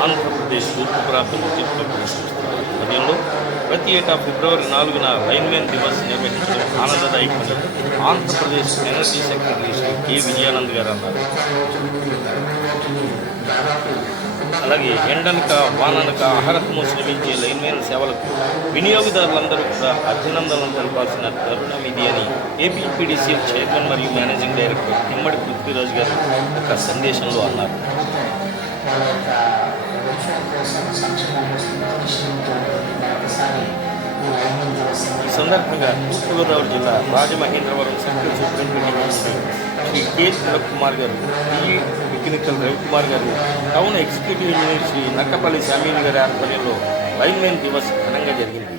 ఆంధ్రప్రదేశ్ తూర్పు ప్రాంతం చిత్తూరు నేపథ్యంలో ప్రతి ఏటా ఫిబ్రవరి నాలుగున లైన్మెన్ దివస్ నిర్వహించడం ఆనందదాయకమని Andhra Pradesh energy secretary Shri K. Vijayanand గారు అన్నారు. అలాగే ఎండనక వాననక అహరత్ము శ్రమించే లైన్మెన్ సేవలకు వినియోగదారులందరూ కూడా అభినందనలు తెలపాల్సిన తరుణం ఇది అని ఏపీపీడీసీ చైర్మన్ మరియు మేనేజింగ్ డైరెక్టర్ తిమ్మడి పృథ్వీరాజ్ గారు ఒక సందేశంలో అన్నారు. సందర్భంగా తూర్పుగోదావరి జిల్లా Rajamahendravaram central superintendent Shri K. Tilak Kumar గారు ఈ మెకానికల్ రవికుమార్ గారు town executive engineer Shri Nakkapalli Shameen గారి ఆధ్వర్యంలో లైన్మెన్ దివస్ ఘనంగా జరిగింది.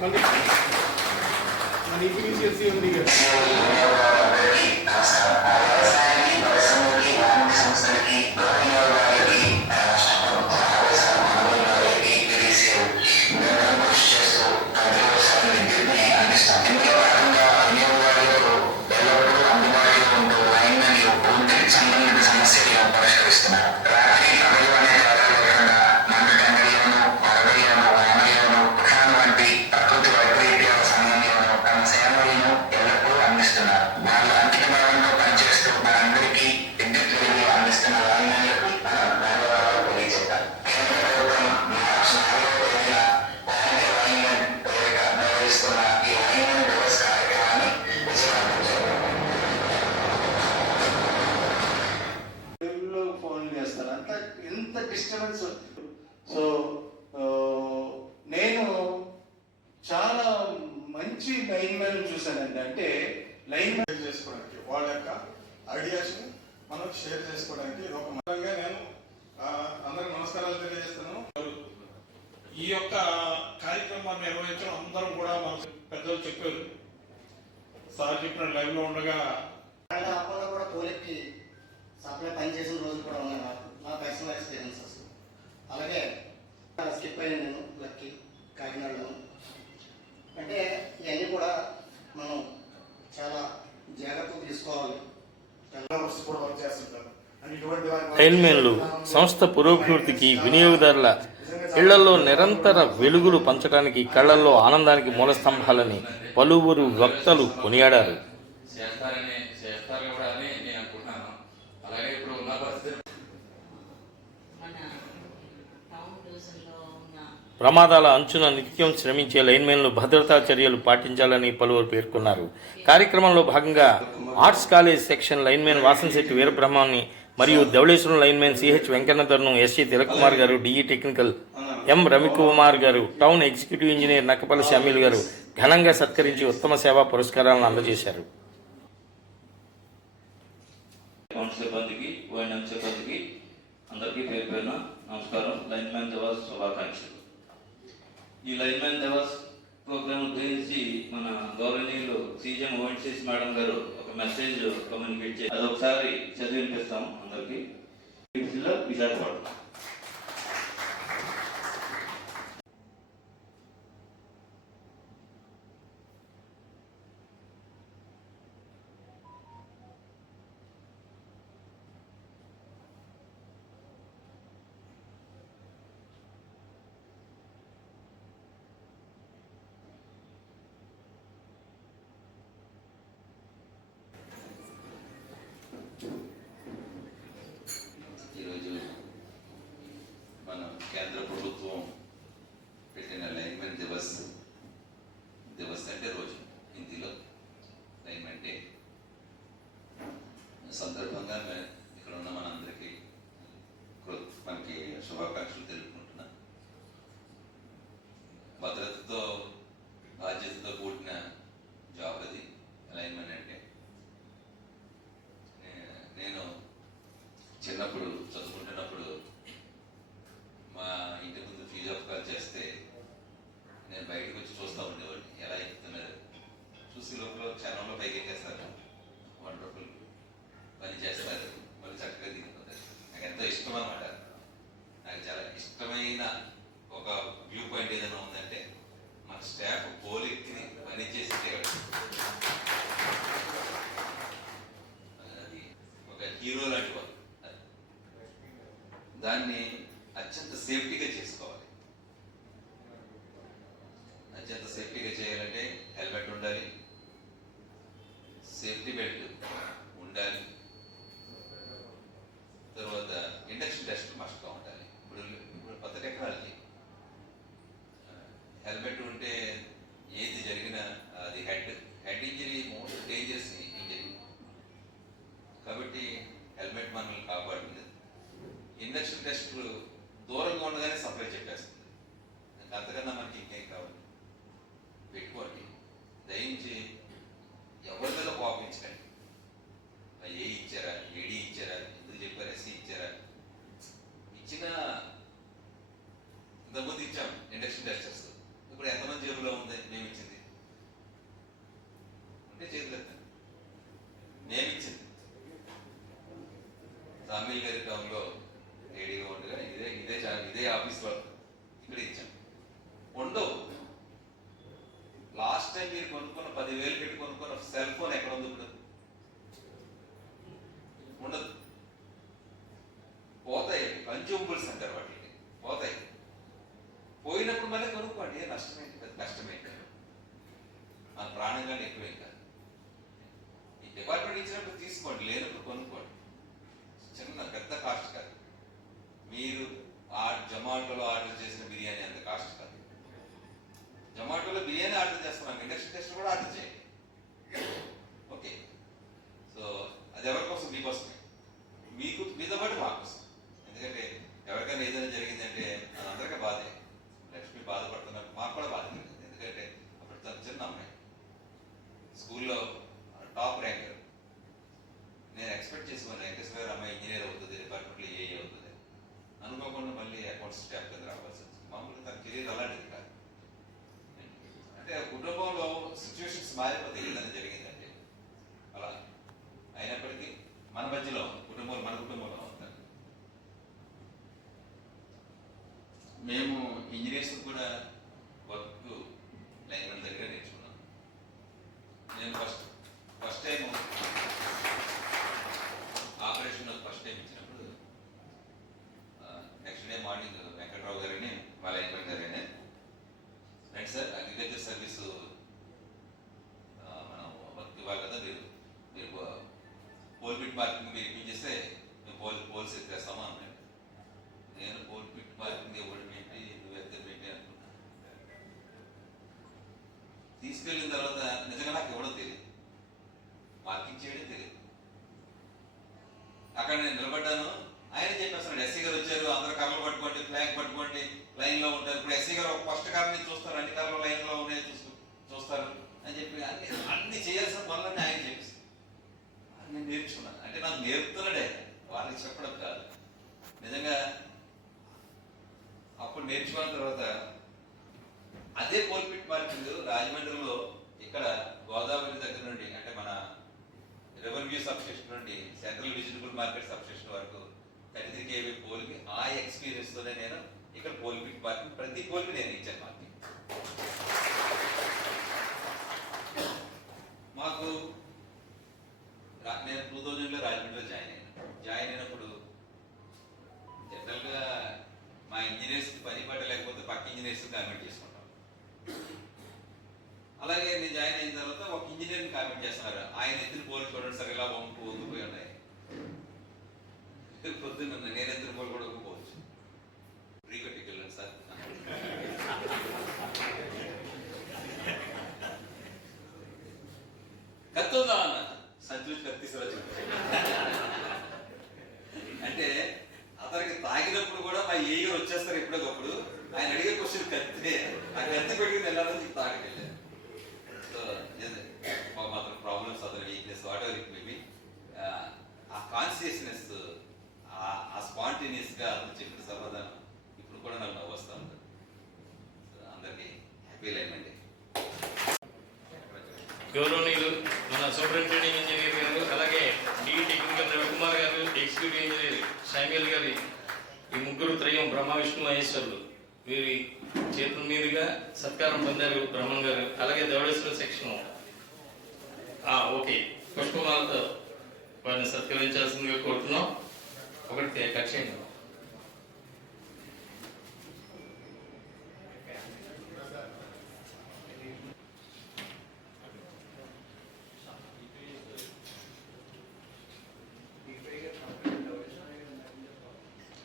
మన Nada. మ్యాన్ ఏంటంటే అంటే లైన్ చేసుకోవడానికి వాళ్ళ యొక్క ఐడియాస్ మనం షేర్ చేసుకోవడానికి ఒక మతంగా నేను అందరికి నమస్కారాలు తెలియజేస్తాను ఈ యొక్క కార్యక్రమాన్ని నిర్వహించడం అందరం కూడా మన పెద్దలు చెప్పారు. సార్ చెప్పిన లైవ్లో ఉండగా ఆయన కూడా పోలీస్కి సప్లై పని చేసిన రోజులు కూడా ఉన్నాయి నాకు. నా పర్సనల్ ఎక్స్పీరియన్సెస్ అలాగే స్కిప్ అయ్యాను నేను లక్కి కాకినాడలో అంటే మనం చాలా జాగ్రత్త తీసుకోవాలి. టైల్మెన్లు సంస్థ పురోభివృద్ధికి వినియోగదారుల ఇళ్ళలో నిరంతర వెలుగులు పంచడానికి కళ్ళల్లో ఆనందానికి మూలస్తంభాలని పలువురు వక్తలు కొనియాడారు చేస్తారని చేస్తారు కూడా అని నేను అనుకుంటున్నాను అలాగే ఇప్పుడు ఉన్న పరిస్థితి మన టౌన్ డివిజన్లో ఉన్న ప్రమాదాల అంచున నిత్యం శ్రమించే లైన్మెన్లు భద్రతా చర్యలు పాటించాలని పలువురు పేర్కొన్నారు. కార్యక్రమంలో భాగంగా arts college section linemen Vasamsetti వీరబ్రహ్మాన్ని మరియు ధవళేశ్వరం లైన్మెన్ సిహెచ్ వెంకన్నధర్ను ఎస్సీ తిలక్ కుమార్ గారు డిఈ టెక్నికల్ ఎం రవికుమార్ గారు town executive engineer Nakkapalli Shameel గారు ఘనంగా సత్కరించి ఉత్తమ సేవా పురస్కారాలను అందజేశారు. అందరికీ పేరు పేరున నమస్కారం. లైన్ మ్యాన్ దివాస్ శుభాకాంక్షలు. ఈ లైన్ మ్యాన్ దివాస్ ప్రోగ్రామ్ ఉద్దేశించి మన గౌరవనీయులు సీజన్ ఓఎన్సీస్ మేడం గారు ఒక మెసేజ్ కమ్యూనికేట్ చేసి అది ఒకసారి చదివినిపిస్తాం అందరికీ జిల్లా విశాఖపట్నం ఈరోజు మన కేంద్ర ప్రభుత్వం పెట్టిన లైన్మెన్ దివస్ దివస్ అంటే రోజు హిందీలో లైన్మెన్ డే. సందర్భంగా ఇక్కడ ఉన్న మనందరికీ మనకి శుభాకాంక్షలు తెలుపుకుంటున్నా. భద్రత బాధ్యతతో కూడిన జాబ్ అది లైన్మెన్ అంటే నే- నేను చిన్నప్పుడు చదువుకుంటున్నప్పుడు మా ఇంటి ముందు ఫీజు ఆఫ్ కాల్ చేస్తే నేను బయటకు వచ్చి చూస్తూ ఉండేవాడిని ఎలా ఎక్కుతున్నారు చూసి లోపల క్షణంలో పైకి ఎక్కేస్తారు వండర్ఫుల్ పని చేస్తారు మళ్ళీ చక్కగా దిగిపోతారు నాకు ఎంతో ఇష్టం అనమాట నాకు చాలా ఇష్టమైన ఒక వ్యూ పాయింట్ ఏదైనా ఉందంటే మన స్టాఫ్ పోలిక్కి పని చేసి అది ఒక హీరో లాంటి వాళ్ళు దాన్ని అత్యంత సేఫ్టీగా చేసుకోవాలి అత్యంత సేఫ్టీగా చేయాలంటే హెల్మెట్ ఉండాలి సేఫ్టీ బెల్ట్ ఉండాలి తర్వాత ఇండక్షన్ టెస్ట్ మస్ట్గా ఉండాలి ఇప్పుడు ఇప్పుడు కొత్త టెక్నాలజీ హెల్మెట్ ఉంటే ఏది జరిగినా అది head head injury most dangerous injury కాబట్టి హెల్మెట్ మనల్ని కాపాడుతుంది ఇండక్షన్ టెస్ట్ దూరంగా ఉండగానే సప్లై చెప్పేస్తుంది ఇంకా అంతకన్నా మనకి ఇంకేం కావాలి పెట్టుకోండి దయించి ఎవరి మీద కోపించకండి ఏ ఇచ్చారా ఏడి ఇచ్చారా ఎందుకు చెప్పారు ఎస్సీ ఇచ్చారా ఇచ్చిన ఇంతకుముందు ఇచ్చాం ఇండక్షన్ టెస్టర్స్ ఇప్పుడు ఎంతమంది జేబులో ఉంది మేము ఇచ్చింది ఉంటే చేతులు ఎత్తండి మేము ఇచ్చింది సామిల్ గారి టౌన్లో ఏడీగా ఉండగా ఇదే ఇదే చా- ఇదే ఆఫీస్లో ఇక్కడ ఇచ్చాం ఉండవు లాస్ట్ టైం మీరు కొనుక్కున్న పదివేలు పెట్టి కొనుక్కున్న సెల్ ఫోన్ ఎక్కడ ఉంది ఇప్పుడు ఉండదు పోతాయి కన్జ్యూమబుల్స్ అంటారు వాటికి పోతాయి పోయినప్పుడు మళ్ళీ కొనుక్కోండి ఏ నష్టమేంటి పెద్ద కష్టమేంటి మన ప్రాణంగానే ఎక్కువ ఇంకా ఈ డిపార్ట్మెంట్ ఇచ్చినప్పుడు తీసుకోండి లేనప్పుడు కొనుక్కోండి చిన్న పెద్ద కాస్ట్ కాదు మీరు ఆ జొమాటోలో ఆర్డర్ చేసిన బిర్యానీ అంత కాస్ట్ కాదు జొమాటోలో బిర్యానీ ఆర్డర్ చేస్తున్నాం ఇండక్షన్ టెస్ట్ కూడా ఆర్డర్ చేయండి ఓకే సో అది ఎవరి కోసం మీకోసమే మీకు మీతో పాటు మా కోసం ఎందుకంటే ఎవరికైనా ఏదైనా జరిగిందంటే అది అందరికీ బాధే లక్ష్మి బాధపడుతున్నప్పుడు మాకు కూడా బాధ కలిగింది ఎందుకంటే అప్పుడు తను చిన్న అమ్మాయి స్కూల్లో టాప్ ర్యాంకర్ నేను ఎక్స్పెక్ట్ చేసుకున్నాను వెంకటేశ్వర గారు అమ్మాయి ఇంజనీర్ అవుతుంది డిపార్ట్మెంట్లో ఏ అవుతుంది అనుకోకుండా మళ్ళీ అకౌంట్స్ స్టాఫ్ కింద రావాల్సి వచ్చింది మామూలుగా తన కెరీర్ అలాంటిది కాదు అంటే కుటుంబంలో సిచ్యువేషన్స్ మారిపోతాయి జరిగిందండి. అలా అయినప్పటికీ మన మధ్యలో కుటుంబంలో మన కుటుంబంలో ఉంటారు మేము ఇంజనీర్స్ కూడా వర్క్ లైన్ దగ్గర నేర్చుకున్నాం. నేను first first time operation first time ఇచ్చినప్పుడు నెక్స్ట్ డే మార్నింగ్ వెంకట్రావు గారిని వాళ్ళ అయిపోయిన గారిని. రైట్ సార్ అగ్రికల్చర్ సర్వీస్ మనం వర్క్ ఇవ్వాలి కదా మీరు మీరు పోల్ పిట్ మార్కింగ్ ఇప్పించేస్తే మేము పోల్ పోల్స్ ఎత్తేస్తామా అన్నాడు నేను పోల్ పిట్ మార్కింగ్ ఇవ్వడం ఏంటి నువ్వు ఎత్తడం ఏంటి అనుకున్నా తీసుకెళ్ళిన తర్వాత నిజంగా నాకు ఇవ్వడం తెలియదు. పార్కింగ్ చేయడం తెలియదు. అక్కడ నేను నిలబడ్డాను. ఆయన చెప్పేస్తున్నాడు ఎస్సీ గారు వచ్చారు అందరు కర్రలు పట్టుకోండి ఫ్లాగ్ పట్టుకోండి లైన్లో ఉంటారు. ఇప్పుడు ఎస్సీ గారు ఒక ఫస్ట్ కార్ నుంచి చూస్తారు అన్ని కర్రలు లైన్లో ఉన్నాయి చూస్తూ చూస్తారు అని చెప్పి అన్ని అన్ని చేయాల్సిన పనులన్నీ ఆయన చెప్పేసి నేను నేర్చుకున్నాను. అంటే నాకు నేర్పుతున్నాడే. వాళ్ళకి చెప్పడం కాదు. నిజంగా అప్పుడు నేర్చుకున్న తర్వాత అదే కోల్పిట్ మార్కెట్ రాజమండ్రిలో ఇక్కడ గోదావరి దగ్గర నుండి అంటే మన రెవెన్యూ సబ్స్టేషన్ నుండి సెంట్రల్ విజిటబుల్ మార్కెట్ సబ్స్టేషన్ వరకు థర్టీ పోలికి కేవీ పోల్కి ఆ ఎక్స్పీరియన్స్ తోనే నేను ఇక్కడ పోల్ మార్కెట్ ప్రతి పోల్కి నేను ఇచ్చాను మార్కెట్ మాకు రా- నేను టూ థౌజండ్లో రాజమండ్రిలో జాయిన్ అయ్యాను జాయిన్ అయినప్పుడు జనరల్గా మా ఇంజనీర్స్ పని పట్ట లేకపోతే పక్క ఇంజనీర్స్ కామెంట్ చేసుకుంటాం అలాగే నేను జాయిన్ అయిన తర్వాత ఒక ఇంజనీర్ని కామెంట్ చేస్తున్నారు ఆయన ఎత్తున పోలు చూడండి సార్ ఇలా వంపు వంగిపోయి ఉన్నాయి పొద్దున్న నేను ఎత్తున పోలు కూడా ఒప్పుకోవచ్చు రీకట్టుకు వెళ్ళండి సార్ కత్తుందా అన్న సంతోష్ కత్తిసరా అంటే అతనికి తాగినప్పుడు కూడా మా ఏ వచ్చేస్తారు ఎప్పుడొకప్పుడు ఆయన అడిగే క్వశ్చన్ కత్తినే ఆ కత్తి పెట్టుకుని వెళ్ళాలని చెప్పి తాగలేదు సో ఒక మాత్రం ప్రాబ్లమ్స్ అతని weakness whatever it maybe ఆ కాన్సియస్నెస్ ఆ స్పాంటేనియస్ గా అతను చెప్పిన సమాధానం ఇప్పుడు కూడా నాకు నవ్వు వస్తూ ఉంటుంది So, అందరికీ హ్యాపీ లైఫ్ అండి. గౌరవనీయులు మన సూపరింటెండింగ్ ఇంజనీర్ గారు అలాగే డి టెక్నికల్ రవికుమార్ గారు ఎగ్జిక్యూటివ్ ఇంజనీర్ షైమిల్ గారి ఈ ముగ్గురు త్రయం బ్రహ్మ విష్ణు మహేశ్వరులు. వీరి చేతుల మీదుగా సత్కారం పొందారు బ్రహ్మన్ గారు. అలాగే దేవడేశ్వర సెక్షన్. ఓకే. పుష్పమాలతో వారిని సత్కరించాల్సిందిగా కోరుతున్నాను ఒకటి కట్ చేయండి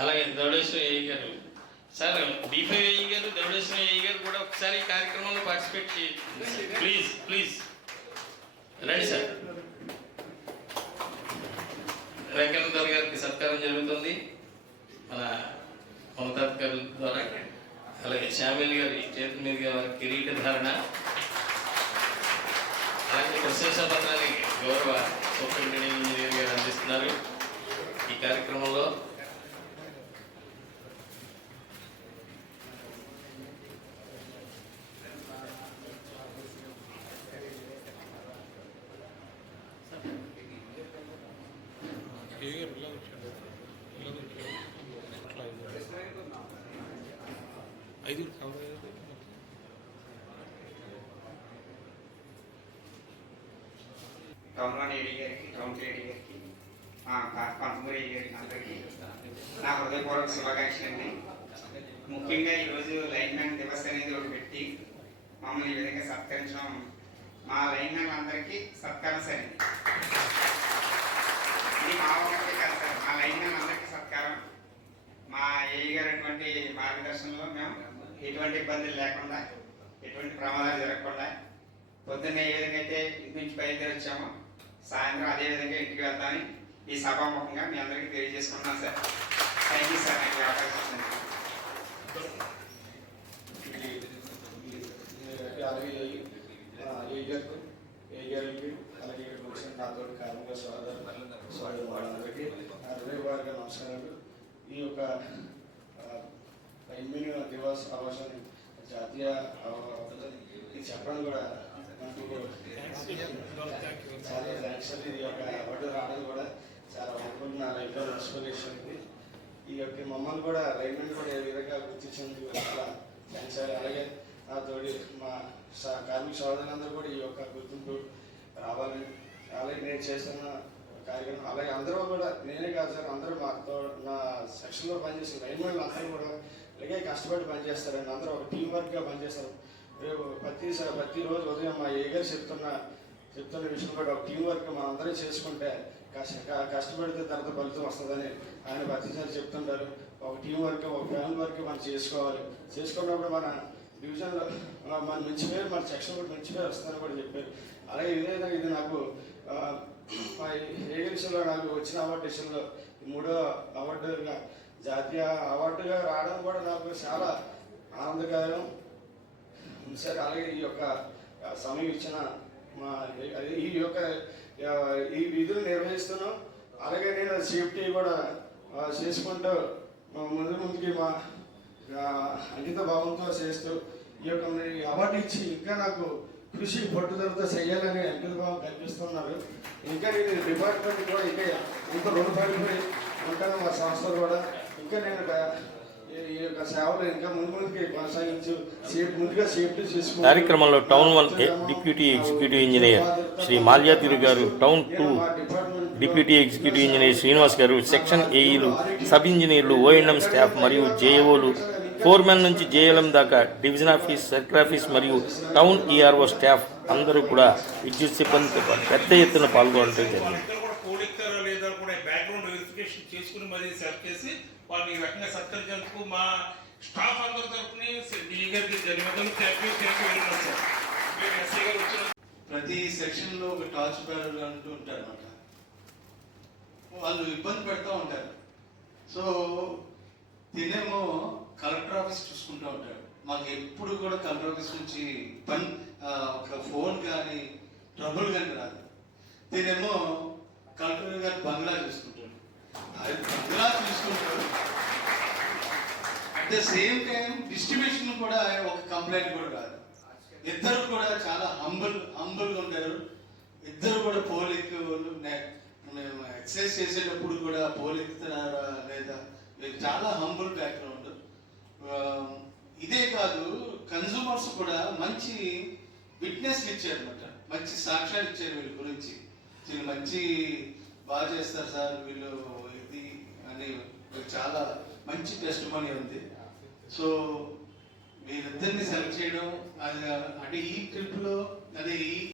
అలాగే దౌడేశ్వర ఏఈ గారు సార్ డిఫై గారు దౌడేశ్వర ఏఈ గారు కూడా ఒకసారి ఈ కార్యక్రమంలో పార్టిసిపేట్ చేయండి. Please please. రండి సార్. రేఖానందర్ గారికి సత్కారం జరుగుతుంది. మన మమతాత్కర్ ద్వారా. అలాగే శ్యామిల్ గారి చేతుల మీదుగా వారి కిరీట ధారణ. అలాగే ప్రశంసా పత్రాన్ని గౌరవ సూపరింటెండెంట్ ఇంజనీర్ గారు అందిస్తున్నారు. ఈ కార్యక్రమంలో టౌన్లోని ఏడీ గారికి కౌన్సిల్ ఏడీ గారికి పంతమూరి గారికి అందరికీ నా హృదయపూర్వక శుభాకాంక్షలు అండి ముఖ్యంగా ఈరోజు లైన్ మ్యాన్ దివస్ అనేది ఒకటి పెట్టి మమ్మల్ని ఈ విధంగా సత్కరించడం మా లైన్ మ్యాన్ అందరికీ సత్కారం సరే మా ఒకటే కాదు సార్ మా లైన్ మ్యాన్ అందరికీ సత్కారం మా ఏఈ గారు మార్గదర్శనంలో మేము ఎటువంటి ఇబ్బందులు లేకుండా ఎటువంటి ప్రమాదాలు జరగకుండా పొద్దున్న ఏ విధంగా అయితే ఇంటి నుంచి బయలుదేరి వచ్చామో సాయంత్రం అదే విధంగా ఇంటికి వెళ్తామని ఈ సభాముఖంగా మీ అందరికీ తెలియజేసుకున్నాను సార్. థ్యాంక్ యూ సార్ నాకు ఈ అవకాశం ఇచ్చినందుకు. అలాగే ఏ గారికి ఏ గారికి అలాగే ఇక్కడికి వచ్చిన నాతో కార్మిక సోదరు సోదరు వాళ్ళందరికీ నా హృదయపూర్వక నమస్కారాలు ఈ యొక్క ఎనిమిది దివస్ అవసరం జాతీయ అవ- ఇది చెప్పడం కూడా నాకు చాలా థ్యాంక్స్ అండి ఇది యొక్క అవార్డు రావడం కూడా చాలా వండర్ఫుల్ నా లైఫ్లో ఇన్స్పిరేషన్ ఇది ఈ యొక్క మమ్మల్ని కూడా రైల్వే కూడా ఏ విధంగా గుర్తించినందుకు చాలా అలాగే నా తోడి మా కార్మిక సోదరులందరూ కూడా ఈ యొక్క గుర్తింపు రావాలని అలాగే నేను చేస్తున్న కార్యక్రమం అలాగే అందరూ కూడా నేనే కాదు సార్ అందరూ మాతో నా సెక్షన్లో పనిచేసిన లైన్మెన్లు అందరూ కూడా అలాగే కష్టపడి పనిచేస్తారండి అందరూ ఒక టీం వర్క్గా పనిచేస్తారు. రేపు ప్రతి ప్రతిరోజు ఉదయం మా ఏ గారు చెప్తున్న చెప్తున్న విషయం కూడా ఒక టీం వర్క్ మనం అందరం చేసుకుంటే కష్ట కష్టపడితే తర్వాత ఫలితం వస్తుందని ఆయన ప్రతిసారి చెప్తుంటారు. ఒక టీం వర్క్ ఒక ఫ్యామిలీ వర్క్ మనం చేసుకోవాలి. చేసుకున్నప్పుడు మన డివిజన్లో మన మంచి పేరు మన సెక్షన్ కూడా మంచి పేరు వస్తుందని కూడా చెప్పారు. అలాగే ఇదే విధంగా ఇది నాకు మా ఏ విషయంలో నాకు వచ్చిన అవార్డు విషయంలో మూడో అవార్డుగా జాతీయ అవార్డుగా రావడం కూడా నాకు చాలా ఆనందకరం. సరే అలాగే ఈ యొక్క సమయం ఇచ్చిన మా అదే ఈ యొక్క ఈ విధులు నిర్వహిస్తున్నాం. అలాగే నేను సేఫ్టీ కూడా చేసుకుంటూ ముందు ముందుకి మా అంకిత భావంతో చేస్తూ ఈ యొక్క అవార్డు ఇచ్చి ఇంకా నాకు కృషి పట్టుదలతో చేయాలని అంకిత భావం కల్పిస్తున్నారు. ఇంకా నేను డిపార్ట్మెంట్ కూడా ఇంకా ఇంకా రుణపడిపోయి ఉంటాను మా సంస్థలు కూడా. ఇంకా నేను ఈ- ఈ యొక్క సేవలు ఇంకా ముందు ముందుకి కొనసాగించు. సేఫ్ ముందుగా సేఫ్టీ చేసుకుంటూ కార్యక్రమంలో టౌన్ వన్ ఏ- డిప్యూటీ ఎగ్జిక్యూటివ్ ఇంజనీర్ శ్రీ మాల్యాతిరి గారు town two deputy executive engineer Srinivas గారు సెక్షన్ ఏఈలు సబ్ ఇంజనీర్లు ఓఎండ్ఎం స్టాఫ్ మరియు జేఏఓలు ఫోర్మెన్ నుంచి జేఎల్ఎం దాకా డివిజన్ ఆఫీస్ సర్కిల్ ఆఫీస్ మరియు టౌన్ ఈఆర్ఓ స్టాఫ్ అందరూ కూడా విద్యుత్ సిబ్బందితో పాటు పెద్ద ఎత్తున పాల్గొనడం జరిగింది. మరీ ఈ రకంగా సత్కరించేందుకు మా స్టాఫ్ అందరి తరఫుని డీ గారికి ధన్యవాదాలు. Thank you thank you very much sir మీరు ఎస్ఐ గారు వచ్చిన ప్రతి సెక్షన్లో ఒక టార్చ్ బ్యారర్ అంటూ ఉంటారు అనమాట వాళ్ళు ఇబ్బంది పెడతా ఉంటారు. సో తినేమో కలెక్టర్ ఆఫీస్ చూసుకుంటూ ఉంటాడు మాకు ఎప్పుడు కూడా కలెక్టర్ ఆఫీస్ నుంచి పని ఒక ఫోన్ కానీ ట్రబుల్ కానీ రాదు. తినేమో కలెక్టర్ గారి బంగ్లా చూసుకుంటాడు అది తీసుకుంటారు at the same time distribution కూడా ఒక కంప్లైంట్ కూడా రాదు ఇద్దరు కూడా చాలా హంబుల్ హంబుల్గా ఉంటారు. ఇద్దరు కూడా పోలిక్ వాళ్ళు మేము ఎక్సర్సైజ్ చేసేటప్పుడు కూడా పోలిస్తున్నారా లేదా? చాలా హంబుల్ బ్యాక్గ్రౌండ్ ఇదే కాదు కన్జ్యూమర్స్ కూడా మంచి విట్నెస్ ఇచ్చారు అనమాట మంచి సాక్ష్యాలు ఇచ్చారు వీళ్ళ గురించి. వీళ్ళు మంచి బాగా చేస్తారు సార్ వీళ్ళు అది చాలా మంచి టెస్ట్ మనీ ఉంది. సో మీరిద్దరిని సెలెక్ట్ చేయడం అది అంటే ఈ ట్రిప్లో అదే ఈ